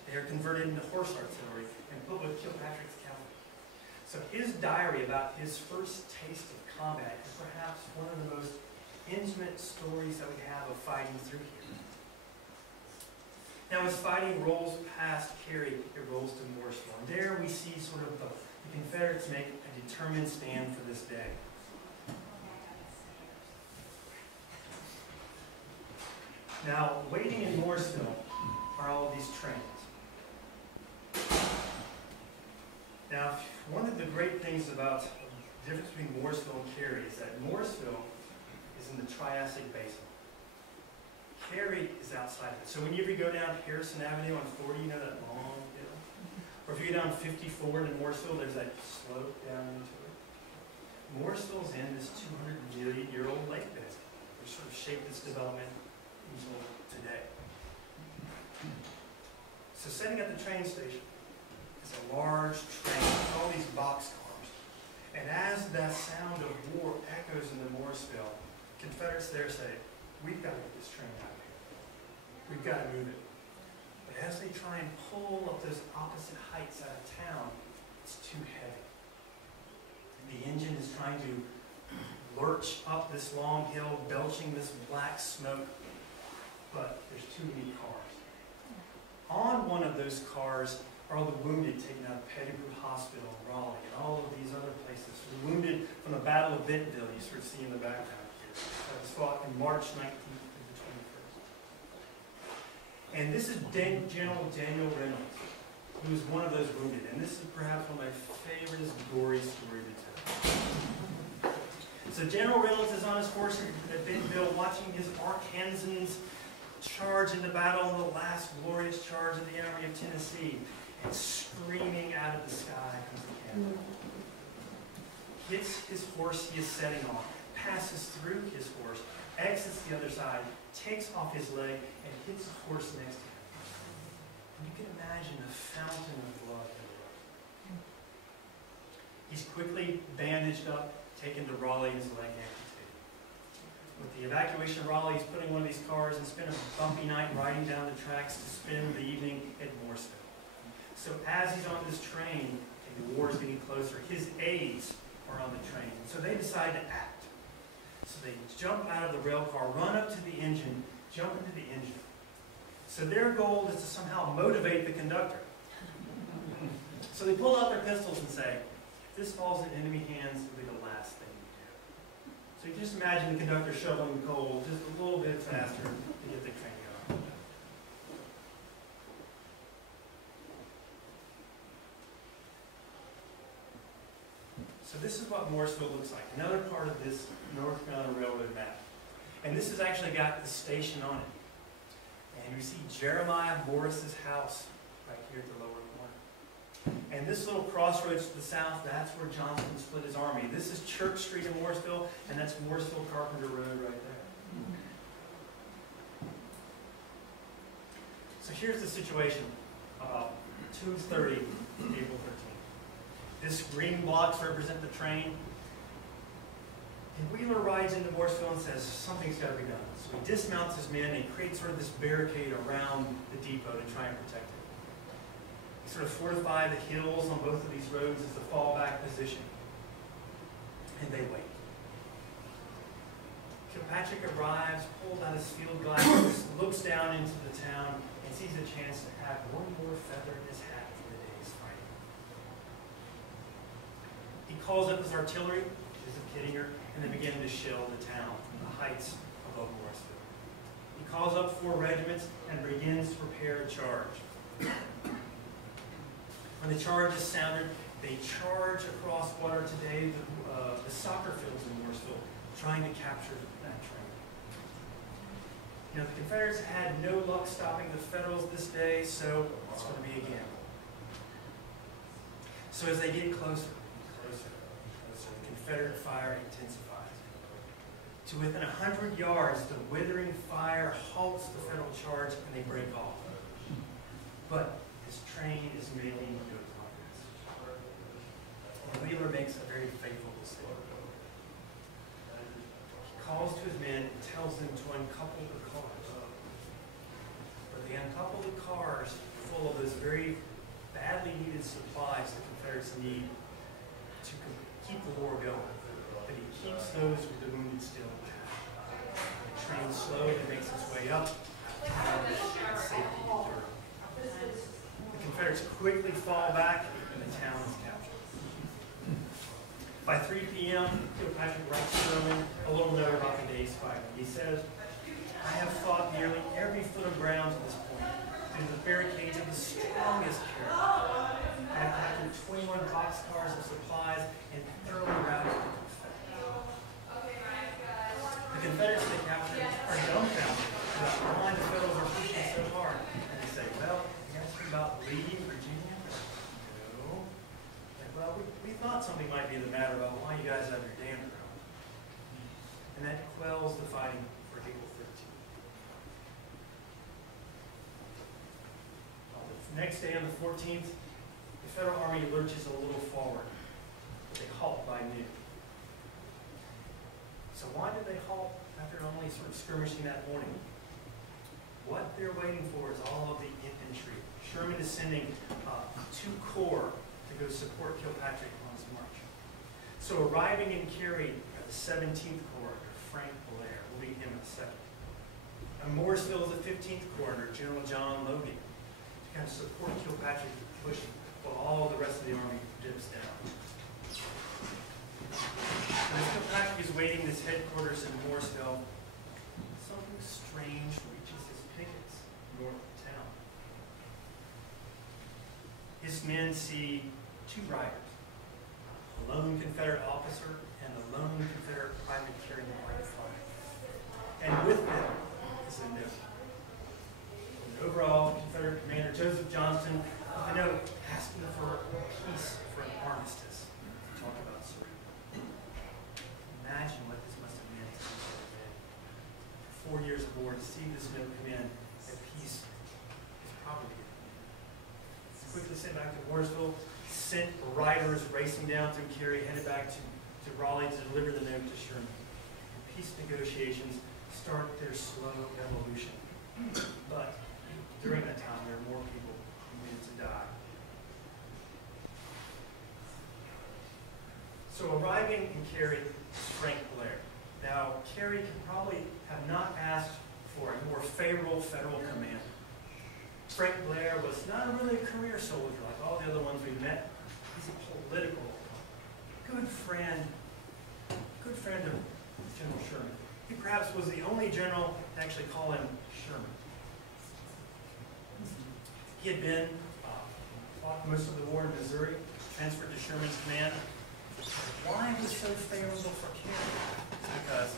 they are converted into horse artillery and put with Kilpatrick's cavalry. So his diary about his first taste of combat is perhaps one of the most intimate stories that we have of fighting through here. Now as fighting rolls past Cary, it rolls to Morrisville. And there we see sort of the Confederates make a determined stand for this day. Now, waiting in Morrisville are all of these trains. Now, one of the great things about the difference between Morrisville and Cary is that Morrisville is in the Triassic Basin. Cary is outside of it. So whenever you go down Harrison Avenue on 40, you know that long hill? Or if you go down 54 in Morrisville, there's that slope down into it. Morrisville's in this 200-million-year-old lake bed, which sort of shaped its development until today. So setting at the train station is a large train with all these boxcars. And as that sound of war echoes into Morrisville, Confederates there say, we've got to get this train out of here. We've got to move it. But as they try and pull up those opposite heights out of town, it's too heavy. The engine is trying to lurch up this long hill, belching this black smoke. but there's too many cars. On one of those cars are all the wounded taken out of Pettigrew Hospital, Raleigh, and all of these other places. The wounded from the Battle of Bentonville, you sort of see in the background here. That was fought in March 19th to the 21st. And this is General Daniel Reynolds, who was one of those wounded. And this is perhaps one of my favorite gory stories to tell. So General Reynolds is on his horse at Bentonville watching his Arkansans charge into battle in the last glorious charge of the Army of Tennessee. And screaming out of the sky comes the cannon. Hits his horse he is setting on, passes through his horse, exits the other side, takes off his leg, and hits the horse next to him. And you can imagine a fountain of blood. He's quickly bandaged up, taken to Raleigh, and his leg amputated. With the evacuation of Raleigh, he's putting one of these cars and spending a bumpy night riding down the tracks to spend the evening at Morrisville. So as he's on this train, and the war is getting closer, his aides are on the train. So they decide to act. So they jump out of the rail car, run up to the engine, jump into the engine. So their goal is to somehow motivate the conductor. So they pull out their pistols and say, if this falls in enemy hands, it'll be the last thing we do. So you can just imagine the conductor shoveling coal just a little bit faster to get the train going. So this is what Morrisville looks like, another part of this North Carolina Railroad map. And this has actually got the station on it. And you see Jeremiah Morris's house right here at the lower corner. And this little crossroads to the south, that's where Johnson split his army. This is Church Street in Morrisville, and that's Morrisville Carpenter Road right there. So here's the situation about 2:30 April 13th. This green blocks represent the train. And Wheeler rides into Morrisville and says, something's got to be done. So he dismounts his men and he creates sort of this barricade around the depot to try and protect it. He sort of fortify the hills on both of these roads as the fallback position. And they wait. Kilpatrick arrives, pulls out his field glasses, looks down into the town, and sees a chance to have one more feather in his hat for the day's fighting. He calls up his artillery, which is a Kittinger, and they begin to shell the town from the heights above Morrisville. He calls up 4 regiments and begins to prepare a charge. When the charge is sounded, they charge across what are today the soccer fields in Morrisville, trying to capture that train. You know, the Confederates had no luck stopping the Federals this day, so it's going to be a gamble. So as they get closer, the Confederate fire intensifies. To within 100 yards, the withering fire halts the Federal charge and they break off. But his train is making no progress. And Wheeler makes a very faithful decision. He calls to his men and tells them to uncouple the cars. But they uncouple the cars full of those very badly needed supplies the Confederates need to keep the war going. But he keeps those with the wounded still. The train slowly makes its way up and safety to Durham. The Confederates quickly fall back and the town is captured. By 3 p.m., Kilpatrick writes Sherman a little note about the day's fighting. He says, I have fought nearly every foot of ground to this point through the barricades of the strongest character. I have captured 21 boxcars of supplies and thoroughly routed the Confederates. The Confederates they captured are dumbfounded about why the Federals are pushing so hard. And they say, well, you guys think about leaving Virginia? No. Like, well, we thought something might be the matter about why you guys have your dam ground. And that quells the fighting for April 13th. The next day on the 14th, the Federal Army lurches a little forward, but they halt by noon. So why did they halt after only sort of skirmishing that morning? What they're waiting for is all of the infantry. Sherman is sending 2 corps to go support Kilpatrick on his march. So arriving in Cary are the 17th Corps under Frank Blair. We'll meet him in a second. And Morrisville is the 15th Corps, General John Logan, to kind of support Kilpatrick push while all the rest of the army dips down. And as Kilpatrick is waiting in his headquarters in Morrisville, something strange reaches his pickets north of town. His men see two riders, a lone Confederate officer and a lone Confederate private carrying a white flag. And with them is a note. The overall Confederate commander, Joseph Johnston, with a note asking for peace, for an armistice, to talk about surrender. Imagine what this must have meant to these men. For 4 years of war, to see this note come in at peace is probably good. Quickly sent back to Morrisville, sent riders racing down through Cary, headed back to Raleigh to deliver the note to Sherman. And peace negotiations start their slow evolution. But during that time, there are more people who needed to die. So arriving in Cary is Frank Blair. Now, Cary could probably have not asked for a more favorable federal commander. Frank Blair was not really a career soldier like all the other ones we've met. He's a political, good friend of General Sherman. He perhaps was the only general to actually call him Sherman. He had been fought most of the war in Missouri, transferred to Sherman's command. Why was so favorable for Cary? Because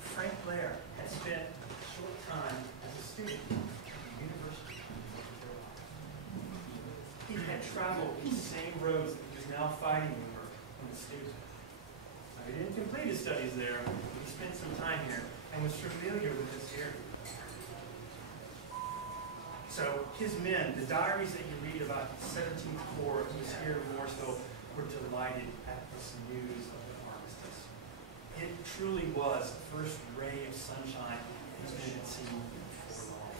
Frank Blair had spent a short time as a student at the University of North Carolina. He had traveled these same roads that he was now fighting over in the state. Now, he didn't complete his studies there, but he spent some time here and was familiar with this area. So his men, the diaries that you read about the 17th Corps who was here in Morrisville, were delighted at this news of the armistice. It truly was the first ray of sunshine these men had seen for long.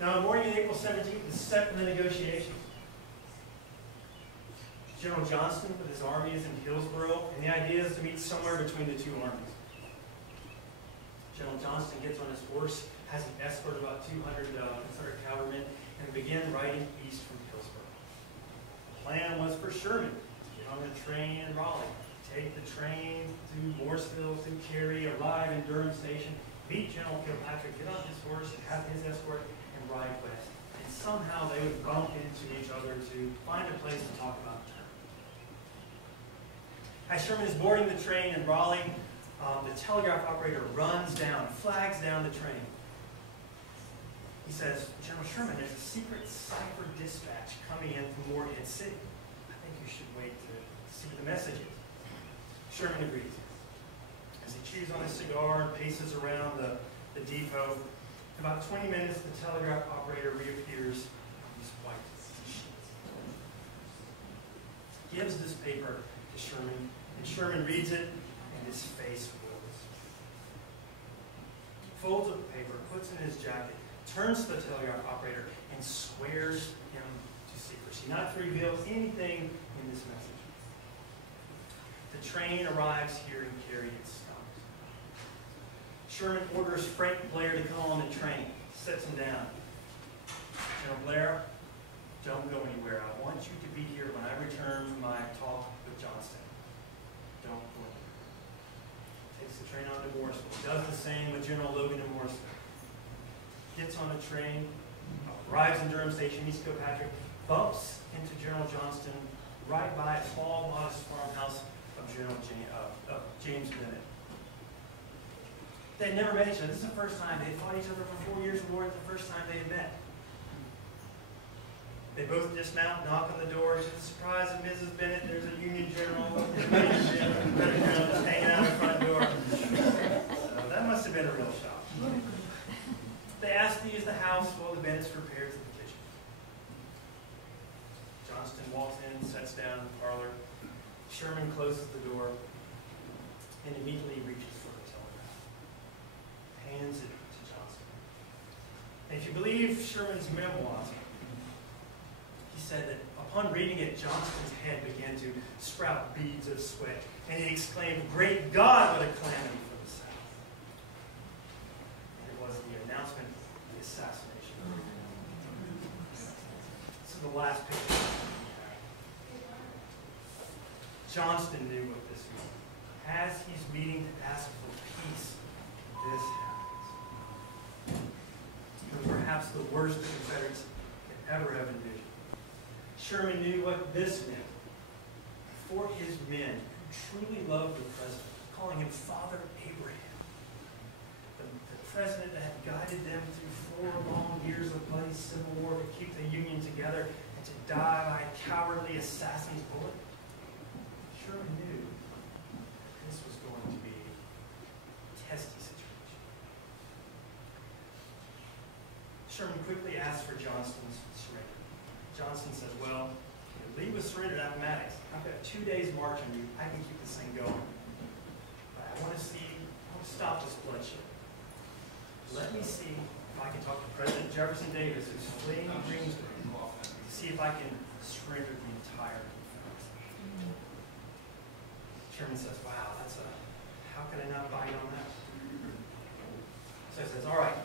Now, on the morning of April 17th is set for the negotiations. General Johnston with his army is in Hillsborough, and the idea is to meet somewhere between the two armies. General Johnston gets on his horse, has an escort of about 200 Confederate cavalrymen, and begin riding east from Hillsborough. The plan was for Sherman to get on the train in Raleigh, take the train through Morrisville, through Cary, arrive in Durham Station, meet General Kilpatrick, get on his horse, have his escort, and ride west. And somehow they would bump into each other to find a place to talk about the term. As Sherman is boarding the train in Raleigh, the telegraph operator runs down, flags down the train. He says, General Sherman, there's a secret cipher dispatch coming in from Morehead City. I think you should wait to see what the message is. Sherman agrees. As he chews on his cigar and paces around the depot, in about 20 minutes, the telegraph operator reappears in these white sheets. Gives this paper to Sherman, and Sherman reads it, and his face wills. Folds up the paper, puts it in his jacket, turns to the telegraph operator, and swears him to secrecy, not to reveal anything in this message. The train arrives here in Cary and stops. Sherman orders Frank Blair to come on the train, sets him down. General Blair, don't go anywhere. I want you to be here when I return from my talk with Johnston. Don't go anywhere. Takes the train on to Morrisville. Does the same with General Logan in Morrisville. Gets on a train, arrives in Durham Station, meets Kilpatrick, bumps into General Johnston right by a small, modest farmhouse of General James Bennett. They had never met each other. This is the first time. They had fought each other for 4 years of war. It's the first time they had met. They both dismount, knock on the door. To the surprise of Mrs. Bennett, there's a Union general, just hanging out the front door. So that must have been a real shock. They asked to use the house while the Bennetts prepared for the kitchen. Johnston walks in, sits down in the parlor. Sherman closes the door and immediately reaches for the telegraph. Hands it to Johnston. And if you believe Sherman's memoirs, he said that Upon reading it, Johnston's head began to sprout beads of sweat, and he exclaimed, "Great God, what a calamity for the South." And it was the announcement of the assassination. This is the last picture. Johnston knew what this meant. As he's meeting to ask for peace, this happens. It was perhaps the worst the Confederates could ever have envisioned. Sherman knew what this meant. For his men who truly loved the president, calling him Father Abraham, the president that had guided them through 4 long years of bloody civil war to keep the Union together and to die by a cowardly assassin's bullet, Sherman knew this was going to be a testy situation. Sherman quickly asked for Johnston's surrender. Johnston says, "Well, Lee was surrendered at Appomattox. I've got 2 days march on you. I can keep this thing going. But I want to stop this bloodshed. Let me see if I can talk to President Jefferson Davis, who's fleeing Greensburg, to see if I can surrender the entire Confederacy." Sherman says, "Wow, how could I not bite on that?" So he says, "All right,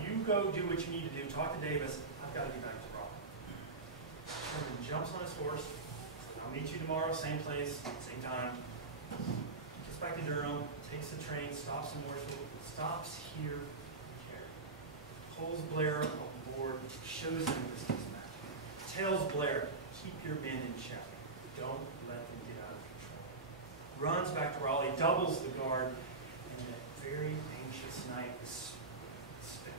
you go do what you need to do. Talk to Davis. I've got to get back to Raleigh." Sherman jumps on his horse. "I'll meet you tomorrow, same place, same time." Gets back to Durham, takes the train, stops in Mooresville, stops here in Cary. Pulls Blair on board, shows him this map. Tells Blair, "Keep your men in check. Don't let them get out of control." Runs back to Raleigh, doubles the guard, and that very anxious night is spent.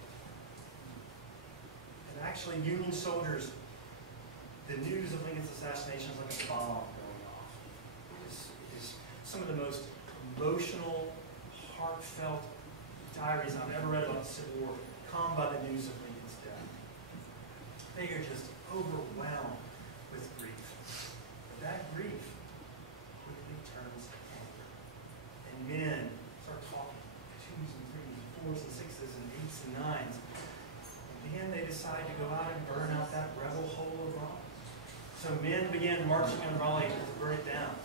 And actually, Union soldiers, the news of Lincoln's assassination is like a bomb going off. It is some of the most emotional, heartfelt diaries I've ever read about the Civil War come by the news of Lincoln's death. They are just overwhelmed with grief. But that grief quickly turns to anger. And men start talking 2s and 3s and 4s and 6s and 8s and 9s. And then they decide to go out and burn out that rebel hole of Raleigh. So men began marching on Raleigh to burn it down.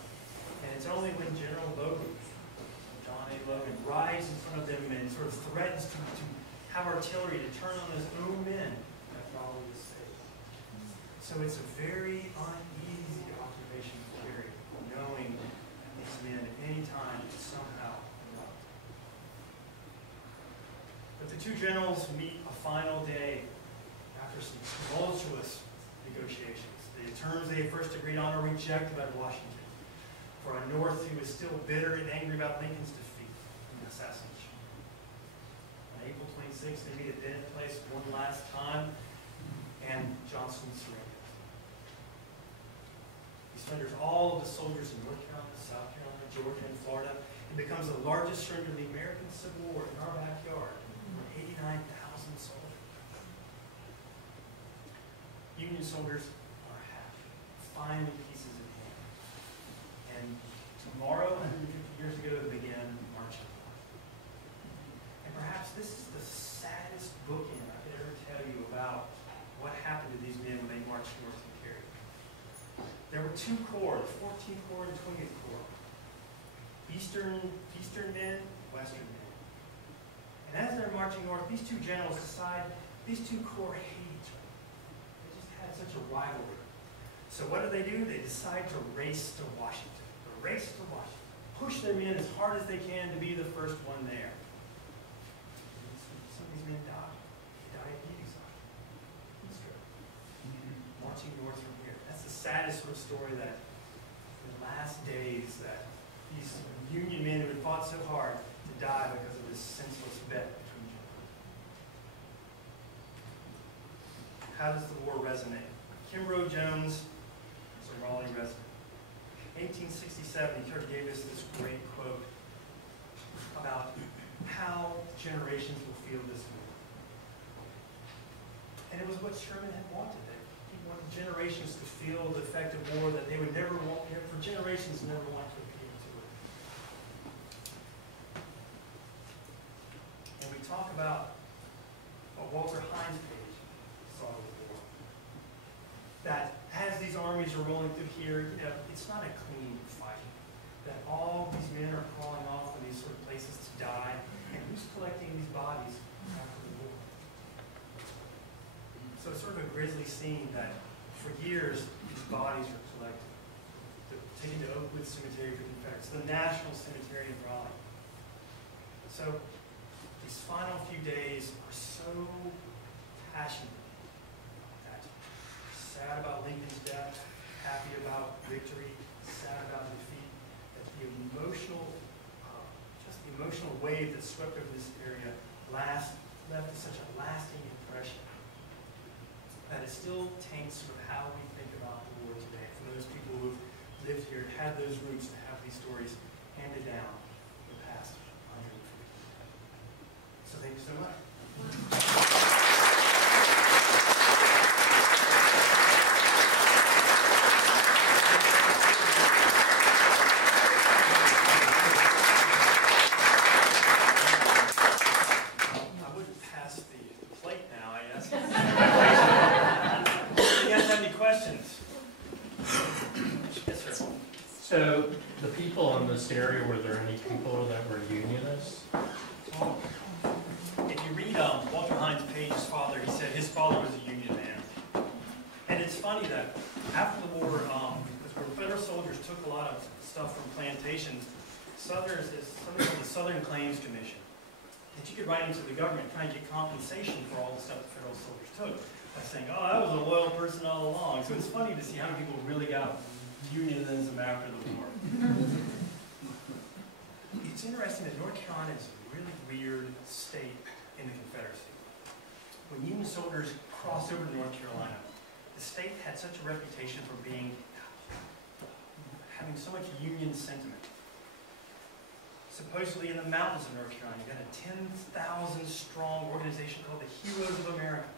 And it's only when General Logan, John A. Logan, rides in front of them and sort of threatens to have artillery to turn on his own men that Raleigh is saved. So it's a very uneasy occupation for Cary, knowing that these men at any time could somehow erupt. But the two generals meet a final day after some tumultuous negotiations. The terms they had first agreed on are rejected by Washington for a North who is still bitter and angry about Lincoln's defeat in the assassination. On April 26th, they meet at Bennett Place one last time, and Johnston surrenders. He surrenders all of the soldiers in North Carolina, South Carolina, Georgia, and Florida, and becomes the largest surrender of the American Civil War in our backyard, with 89,000 soldiers. Union soldiers are happy, finally pieces in hand. And tomorrow, 150 years ago, they began marching north. And perhaps this is the saddest bookend I could ever tell you about what happened to these men when they marched north from Cary. There were two corps, the 14th Corps and 20th Corps. Eastern men, Western men. And as they're marching north, these two generals decide these two corps hate each other. They just had such a rivalry. So what do? They decide to race to Washington. Push their men as hard as they can to be the first one there. Some of these men die. They die at Gettysburg. Marching north from here. That's the saddest sort of story, that in the last days that these Union men who had fought so hard to die because of this senseless bet between generals. How does the war resonate? Kimbrough Jones is a Raleigh resident. 1867, he gave us this great quote about how generations will feel this war. And it was what Sherman had wanted. He wanted generations to feel the effect of war that they would never want, for generations never want to appeal to it. And we talk about what Walter Hines Page saw of the war. That as these armies are rolling through here, you know, it's not a clean fight. That all these men are crawling off from these sort of places to die, and who's collecting these bodies after the war? So it's sort of a grisly scene that for years these bodies are collected. They're taken to Oakwood Cemetery for Confederates, the National Cemetery in Raleigh. So these final few days are so passionate. Sad about Lincoln's death, happy about victory, sad about defeat, that the emotional, just the emotional wave that swept over this area left such a lasting impression that it still taints sort of how we think about the war today. For those people who've lived here and had those roots to have these stories handed down for the past 150 years. So thank you so much. So, the people in this area, were there any people that were unionists? If you read Walter Hines Page's father, he said his father was a union man. And it's funny that after the war, because when Federal soldiers took a lot of stuff from plantations, Southerners, there's something called the Southern Claims Commission, that you could write into the government trying to get compensation for all the stuff the Federal soldiers took by saying, oh, I was a loyal person all along. So it's funny to see how many people really got unionism after the war. It's interesting that North Carolina is a really weird state in the Confederacy. When Union soldiers crossed over to North Carolina, the state had such a reputation for having so much Union sentiment. Supposedly in the mountains of North Carolina, you got a 10,000 strong organization called the Heroes of America.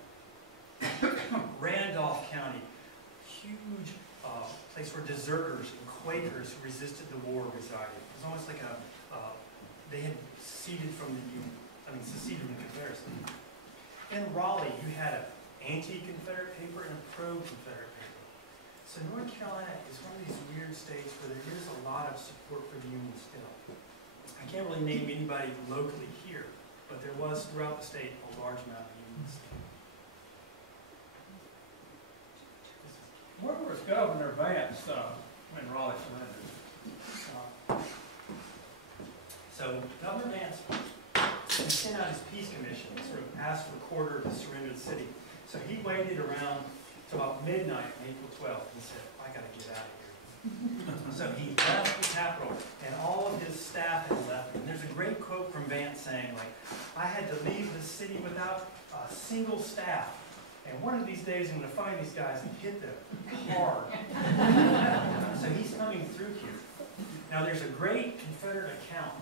Randolph County, huge place where deserters and Quakers who resisted the war resided. It was almost like they had seceded from the Union, seceded from the Confederacy. In Raleigh, you had an anti-Confederate paper and a pro-Confederate paper. So North Carolina is one of these weird states where there is a lot of support for the Union still. I can't really name anybody locally here, but there was throughout the state a large amount of Unions. Where was Governor Vance when Raleigh surrendered? So Governor Vance sent out his peace commission, sort of asked for a quarter to surrender the city. So he waited around to about midnight on April 12th and said, I got to get out of here. So he left the Capitol, and all of his staff had left. And there's a great quote from Vance saying, like, I had to leave the city without a single staff. And one of these days, I'm going to find these guys and hit them hard. So he's coming through here. Now, there's a great Confederate account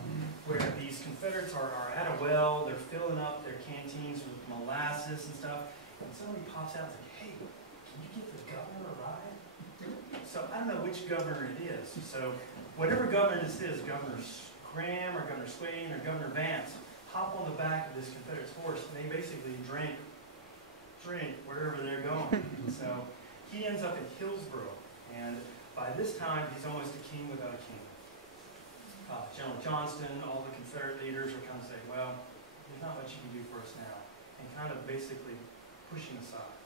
where these Confederates are at a well, they're filling up their canteens with molasses and stuff, and somebody pops out and says, hey, can you get the governor a ride? So I don't know which governor it is. So whatever governor this is, Governor Graham or Governor Swain or Governor Vance, hop on the back of this Confederate horse, and they basically drink wherever they're going. So he ends up in Hillsborough, and by this time he's almost a king without a king. General Johnston, all the Confederate leaders are kind of saying, well, there's not much you can do for us now, and kind of basically pushing aside.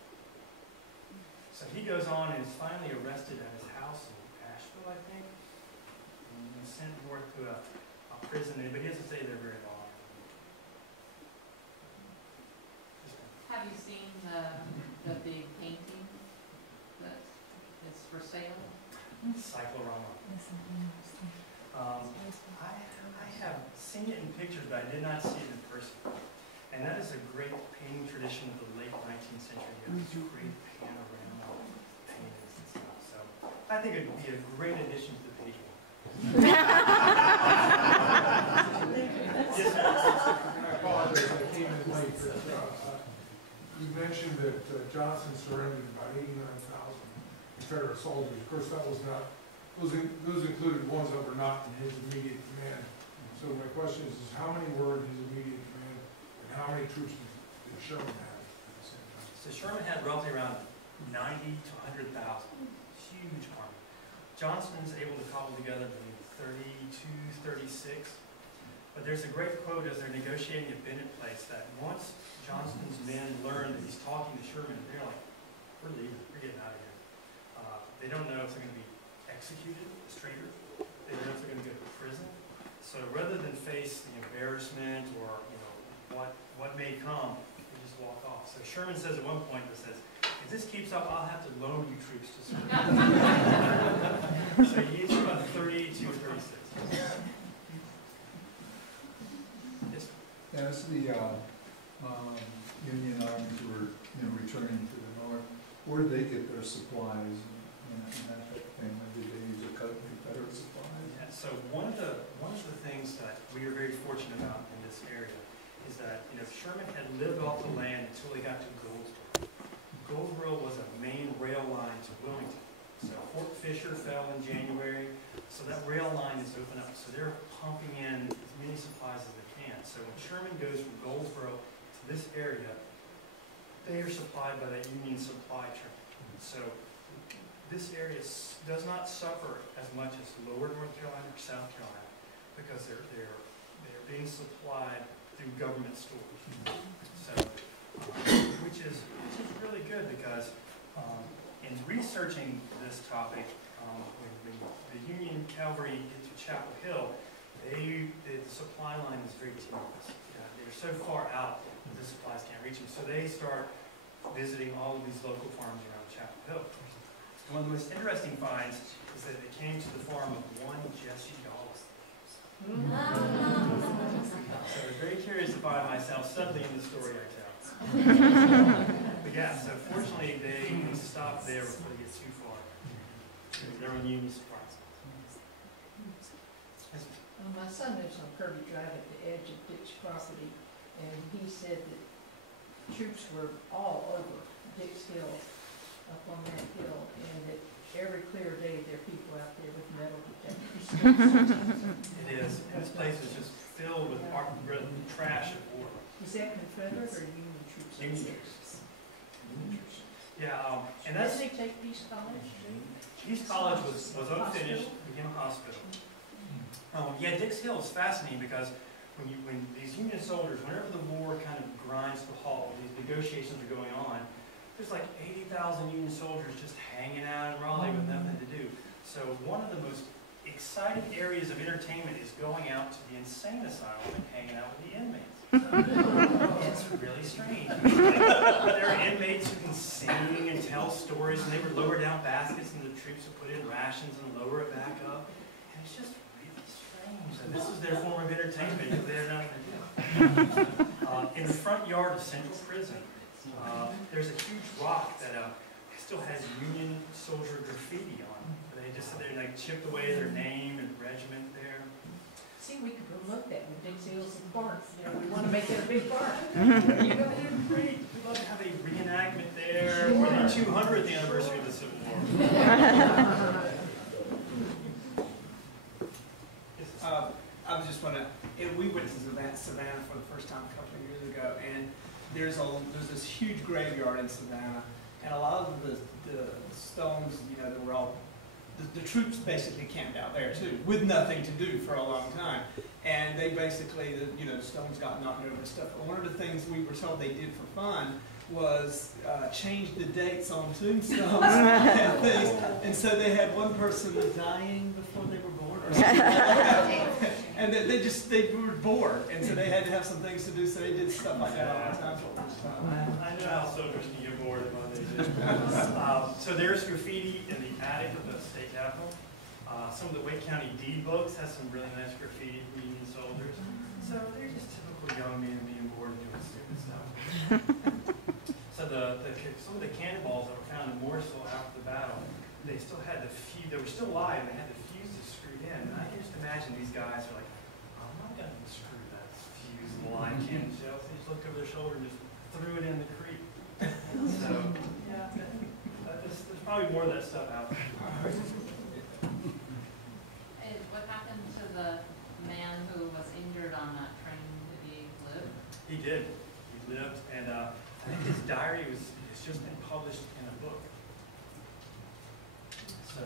So he goes on and is finally arrested at his house in Asheville, I think, and he's sent north to a prison, but he doesn't stay there very long. Have you seen the big painting that is for sale? Cyclorama. I have seen it in pictures, but I did not see it in person. And that is a great painting tradition of the late 19th century. You have these great panorama paintings and stuff. So I think it would be a great addition to the page book. Yes, I apologize, I came in late. You mentioned that Johnson surrendered about 89,000 Confederate soldiers. Of course, that was not, those included ones that were not in his immediate command. So my question is how many were in his immediate command, and how many troops did Sherman have at the same time? So Sherman had roughly around 90 to 100,000. huge army. Johnston's able to cobble together between 32, 36. But there's a great quote as they're negotiating at Bennett Place that once Johnston's men learn that he's talking to Sherman, they're like, we're leaving, we're getting out of here. They don't know if they're going to be executed as traitors. They don't know if they're going to go to prison. So rather than face the embarrassment or what may come, they just walk off. So Sherman says at one point that says, if this keeps up, I'll have to loan you troops to serve. So he needs about 32 or 36. Yes. As the Union armies were, returning to the north, where did they get their supplies and that type of thing? Did they use a Confederate supplies? Yeah, so one of the things that we are very fortunate about in this area is that Sherman had lived off the land until he got to Goldsboro. Goldsboro was a main rail line to Wilmington. So Fort Fisher fell in January, so that rail line is open up. So they're pumping in as many supplies as they can. So when Sherman goes from Goldsboro to this area, they are supplied by that Union supply train. So this area does not suffer as much as lower North Carolina or South Carolina because they're being supplied through government stores. So, which is really good because in researching this topic, when the Union cavalry get to Chapel Hill, the supply line is very tenuous. They're so far out that the supplies can't reach them. So they start visiting all of these local farms around Chapel Hill. And one of the most interesting finds is that they came to the farm of one Jesse Dollar. So I was very curious to find myself suddenly in the story I tell. But yeah, so fortunately they stop there before they get too far. They're on Union supplies. My son lives on Kirby Drive at the edge of Dick's property, and he said that troops were all over Dick's Hill, up on that hill, and that every clear day there are people out there with metal detectors. It is. And this place is just filled with trash of war. Is that Confederate or Union troops? Union troops. Yeah, and that's... Did they take East College? East College was unfinished, became a hospital. Yeah, Dick's Hill is fascinating because when these Union soldiers, whenever the war kind of grinds to a halt, these negotiations are going on, there's like 80,000 Union soldiers just hanging out in Raleigh with nothing to do. So one of the most exciting areas of entertainment is going out to the insane asylum and hanging out with the inmates. It's really strange. There are inmates who can sing and tell stories, and they would lower down baskets, and the troops would put in rations and lower it back up. And it's just really strange. And this is their form of entertainment because they have nothing to do. In the front yard of Central Prison, there's a huge rock that still has Union soldier graffiti on it. They just sit there and like chipped away their name and regiment there. See, we could promote that with Dick's Hills and Park. We want to make it a big park. You go ahead and great. We'd love to have a reenactment there for the 200th anniversary of the Civil War. I was just wondering, we went to Savannah for the first time a couple of years ago, and there's this huge graveyard in Savannah, and a lot of the stones, that were all, the troops basically camped out there too, with nothing to do for a long time. And they basically, the stones got knocked over and stuff. But one of the things we were told they did for fun was change the dates on tombstones and things. And so they had one person dying before they were born or something like that. And they were bored, and so they had to have some things to do, so they did stuff like that all the time. I know how soldiers can get bored at Mondays. So there's graffiti in the attic of the state capitol. Some of the Wake County deed books has some really nice graffiti from Union soldiers. So they're just typical young men being bored and doing stupid stuff. So some of the cannonballs that were found in Morrisville after the battle, they still had the fuse. They were still alive, and they had the fuses screwed in. And I can just imagine these guys are like, I'm not going to unscrew that fuse in the line cannon shell. They just looked over their shoulder and just threw it in the creek. So, yeah, there's probably more of that stuff out there. What happened to the man who was injured on that train? Did he live? He did. He lived, and I think his diary has just been published in a book. So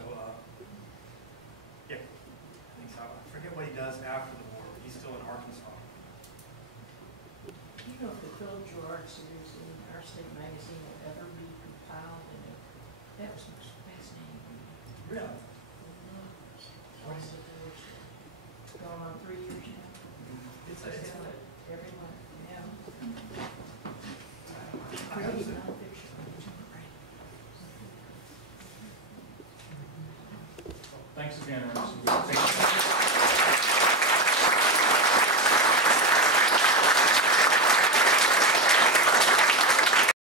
social art series in our state magazine will ever be compiled, and that was most fascinating. Really? It's gone on 3 years now. It's They a, sell it every month, yeah. I Creative was- nonfiction. Thanks again, Ernest.